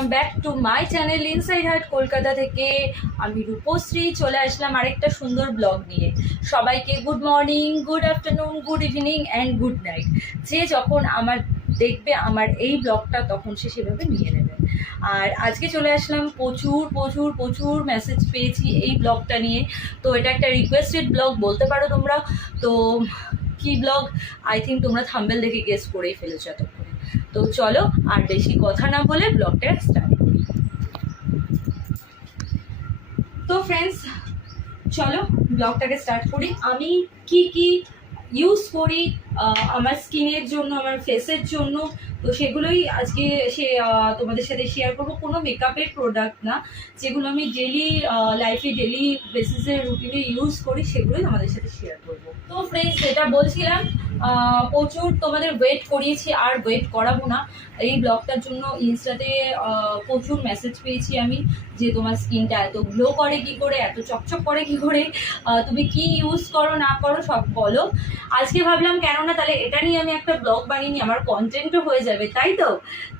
Welcome back to my channel inside heart Kolkata থেকে আমি রূপশ্রী চলে আসলাম আরেকটা সুন্দর ব্লগ নিয়ে। সবাইকে good morning, good afternoon, good evening and good night. যে যখন আমার দেখবে আমার এই ব্লগটা তখন সে সেভাবে নিয়ে নেবে। আর আজকে চলে আসলাম, প্রচুর প্রচুর প্রচুর মেসেজ পেয়েছি এই ব্লগটা নিয়ে। তো এটা একটা রিকোয়েস্টেড ব্লগ বলতে পারো তোমরা। তো কি ব্লগ আই থিঙ্ক তোমরা থাম্বনেল দেখে গেস করেই ফেলেছো এতক্ষণে। তো চলো আর বেশি কথা না বলে ব্লগটা স্টার্ট করি। তো ফ্রেন্ডস চলো ব্লগটাকে স্টার্ট করি। আমি কি কি ইউজ করি আমার স্কিনের জন্য, আমার ফেসের জন্য, তো সেগুলোই আজকে তোমাদের সাথে শেয়ার করবো। কোনো মেকআপের প্রোডাক্ট না, যেগুলো আমি ডেলি লাইফে ডেলি বেসিসে রুটিনে ইউজ করি সেগুলোই আমাদের সাথে শেয়ার করবো। তো ফ্রেন্ডস যেটা বলছিলাম, প্রচুর তোমাদের ওয়েট করিয়েছি আর ওয়েট করাবো না। এই ব্লগটার জন্য ইনস্টাতে প্রচুর মেসেজ পেয়েছি আমি, যে তোমার স্কিনটা এত গ্লো করে কি করে, এত চকচক করে কি করে, তুমি কি ইউজ করো না করো সব বলো। আজকে ভাবলাম কেননা তাহলে এটা নিয়ে আমি একটা ব্লগ বানিয়ে নিই, আমার কন্টেন্টও হয়ে যাবে, তাই তো।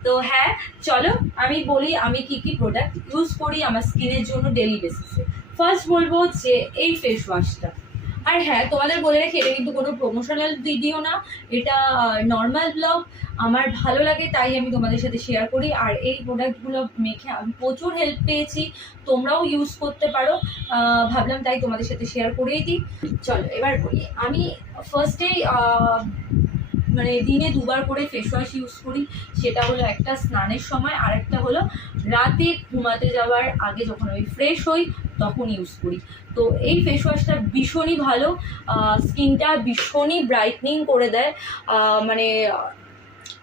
তো হ্যাঁ চলো আমি বলি আমি কি কি প্রোডাক্ট ইউজ করি আমার স্কিনের জন্য ডেলি বেসিসে। ফার্স্ট বলবো যে এই ফেস ওয়াশটা। আর হ্যাঁ তোমাদের বলে রাখি, এটা কিন্তু কোনো প্রমোশনাল ভিডিও না, এটা নর্মাল ব্লগ। আমার ভালো লাগে তাই আমি তোমাদের সাথে শেয়ার করি। আর এই প্রোডাক্টগুলো মেখে আমি প্রচুর হেল্প পেয়েছি, তোমরাও ইউজ করতে পারো, ভাবলাম তাই তোমাদের সাথে শেয়ার করেই দিই। চলো এবার বলি, আমি ফার্স্টেই মানে দিনে দুবার করে ফেস ওয়াশ ইউজ করি। সেটা হলো একটা স্নানের সময়, আর একটা হলো রাতে ঘুমাতে যাওয়ার আগে যখন আমি ফ্রেশ হই তখন ইউজ করি। তো এই ফেস ওয়াশটা ভীষণই ভালো, স্কিনটা ভীষণই ব্রাইটনিং করে দেয়, মানে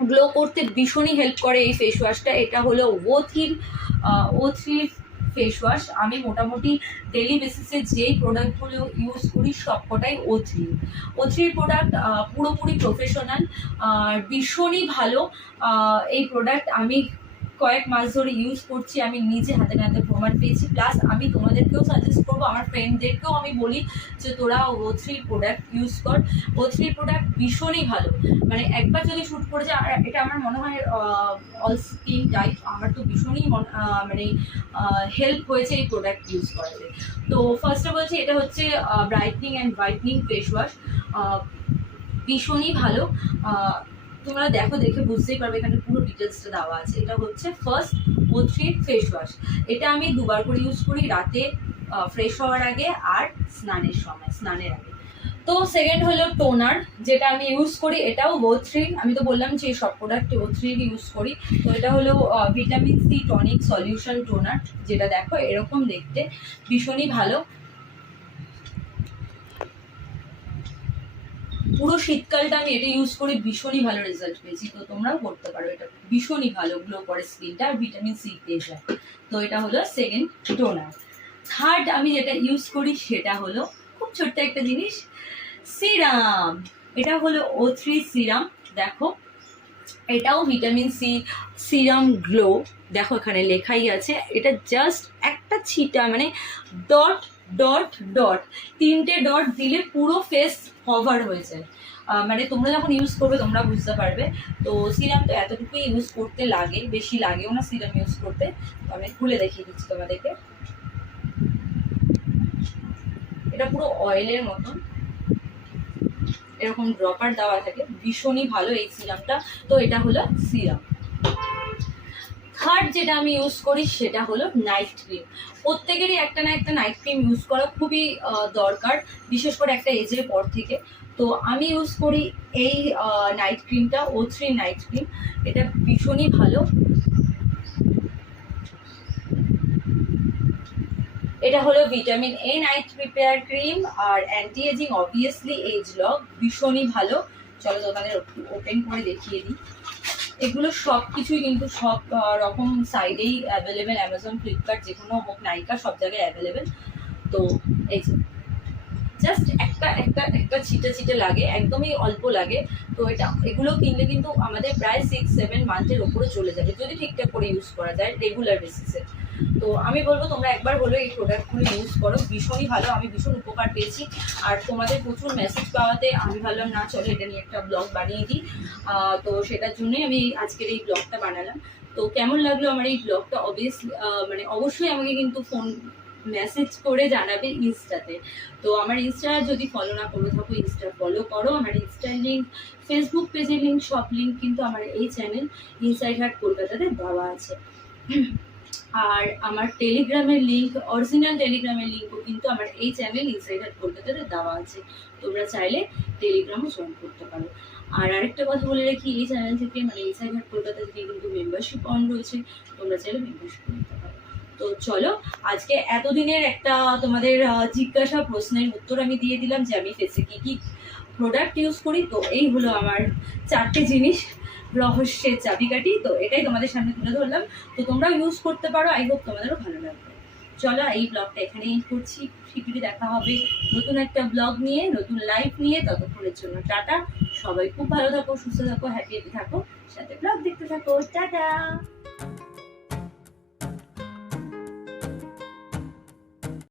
গ্লো করতে ভীষণই হেল্প করে এই ফেস ওয়াশটা। এটা হলো O3 ফেস ওয়াশ। আমি মোটামুটি ডেলি বেসিসে যেই প্রোডাক্টগুলো ইউজ করি সবকটাই O3 প্রোডাক্ট, পুরোপুরি প্রফেশনাল, ভীষণই ভালো এই প্রোডাক্ট। আমি কয়েক মাস ধরে ইউজ করছি, আমি নিজে হাতে নাতে প্রমাণ পেয়েছি। প্লাস আমি তোমাদেরকেও সাজেস্ট করবো, আমার ফ্রেন্ডদেরকেও আমি বলি যে তোরা O3 প্রোডাক্ট ইউজ কর। O3 প্রোডাক্ট ভীষণই ভালো, মানে একবার যদি শ্যুট করে যায়। আর এটা আমার মনে হয় অল স্কিন টাইপ, আমার তো ভীষণই মানে হেল্প হয়েছে এই প্রোডাক্ট ইউজ করাতে। তো ফার্স্টে বলছি এটা হচ্ছে brightening and whitening face wash, ভীষণই ভালো। তোমরা দেখো, দেখে বুঝতেই পারবে, এখানে পুরো ডিটেলসটা দেওয়া আছে। এটা হচ্ছে ফার্স্ট O3 ফেস ওয়াশ। এটা আমি দুবার করে ইউজ করি, রাতে ফ্রেশ হওয়ার আগে আর স্নানের আগে। তো সেকেন্ড হলো টোনার, যেটা আমি ইউজ করি, এটাও O3। আমি তো বললাম যে সব প্রোডাক্ট O3 ইউজ করি। তো এটা হলো vitamin C tonic solution toner, যেটা দেখো এরকম দেখতে, ভীষণই ভালো। পুরো শীতকালটা আমি এটা ইউজ করে ভীষণই ভালো রেজাল্ট পেয়েছি। তো তোমরাও করতে পারো, এটা ভীষণই ভালো, গ্লো করে স্কিনটা, আর ভিটামিন সি পেয়ে যায়। তো এটা হলো সেকেন্ড টোনার। থার্ড আমি যেটা ইউজ করি সেটা হলো খুব ছোট্ট একটা জিনিস, সিরাম। এটা হলো O3 সিরাম। দেখো এটাও ভিটামিন সি সিরাম গ্লো, দেখো এখানে লেখাই আছে। এটা জাস্ট একটা ছিটা, মানে ডট ডট ডট, 3টে ডট দিলে পুরো ফেস কভার হয়ে যায়। মানে তোমরা যখন ইউজ করবে তোমরা বুঝতে পারবে। তো সিরাম তো এতটুকুই ইউজ করতে লাগে, বেশি লাগেও না সিরাম ইউজ করতে। আমি খুলে দেখিয়ে দিচ্ছি তোমাদেরকে। এটা পুরো অয়েলের মতন, এরকম ড্রপার দেওয়া থাকে, ভীষণই ভালো এই সিরামটা। তো এটা হলো সিরাম। থার্ড যেটা আমি ইউজ করি সেটা হলো নাইট ক্রিম। প্রত্যেকেরই একটা না একটা নাইট ক্রিম ইউজ করা খুবই দরকার, বিশেষ করে একটা এজের পর থেকে। তো আমি ইউজ করি এই নাইট ক্রিমটা, O3 নাইট ক্রিম। এটা ভীষণই ভালো। এটা হলো vitamin A night repair cream, আর anti ageing obviously age lock, ভীষণই ভালো। চলো তোমাদের ওপেন করে দেখিয়ে দিই। এগুলো সব কিছুই কিন্তু সব রকম সাইডেই অ্যাভেলেবেল, অ্যামাজন, ফ্লিপকার্ট, যে কোনো হোক, নাইকা, সব জায়গায় অ্যাভেলেবেল। তো এই যে জাস্ট একটা একটা একটা ছিটে ছিটে লাগে, একদমই অল্প লাগে। তো এগুলো কিনলে কিন্তু আমাদের প্রায় 6-7 মান্থের ওপরে চলে যাবে যদি ঠিকঠাক করে ইউজ করা যায় রেগুলার বেসিসে। তো আমি বলবো তোমরা একবার হলো এই প্রোডাক্টগুলো ইউজ করো, ভীষণই ভালো, আমি ভীষণ উপকার পেয়েছি। আর তোমাদের প্রচুর মেসেজ পাওয়াতে আমি ভাবলাম না চলো এটা নিয়ে একটা ব্লগ বানিয়ে দিই। তো সেটার জন্যই আমি আজকের এই ব্লগটা বানালাম। তো কেমন লাগলো আমার এই ব্লগটা মানে অবশ্যই আমাকে কিন্তু ফোন মেসেজ করে জানাবে ইনস্টাতে। তো আমার ইনস্টা যদি ফলো না করে থাকো ইনস্টা ফলো করো, আমার ইনস্টার লিঙ্ক, ফেসবুক পেজের লিঙ্ক, সব লিঙ্ক কিন্তু আমার এই চ্যানেল ইনসাইড হার্ট কলকাতাতে দেওয়া আছে। আর আমার টেলিগ্রামের লিঙ্ক, অরিজিনাল টেলিগ্রামের লিঙ্কও কিন্তু আমার এই চ্যানেল ইনসাইড হার্ট কলকাতাতে দেওয়া আছে, তোমরা চাইলে টেলিগ্রামও জয়েন করতে পারো। আর আরেকটা কথা বলে রাখি, এই চ্যানেল থেকে মানে ইনসাইড হার্ট কলকাতা থেকে কিন্তু মেম্বারশিপ অন রয়েছে, তোমরা চাইলে মেম্বারশিপ নিতে পারো। তো চলো, আজকে এতদিনের একটা তোমাদের জিজ্ঞাসা প্রশ্নের উত্তর আমি দিয়ে দিলাম যে আমি ফেসে কী কী প্রোডাক্ট ইউজ করি। তো এই হলো আমার 4টে জিনিস, রহস্যের চাবিকাঠি। তো এটাই তোমাদের সামনে তুলে ধরলাম, তো তোমরাও ইউজ করতে পারো, আই হোপ তোমাদেরও ভালো লাগবে। চলো, এই ব্লগটা এখানেই করছি, শীঘ্রই দেখা হবে নতুন একটা ব্লগ নিয়ে, নতুন লাইফ নিয়ে। ততক্ষণের জন্য টাটা, সবাই খুব ভালো থাকো, সুস্থ থাকো, হ্যাপি থাকো, সাথে ব্লগ দেখতে থাকো, টাটা।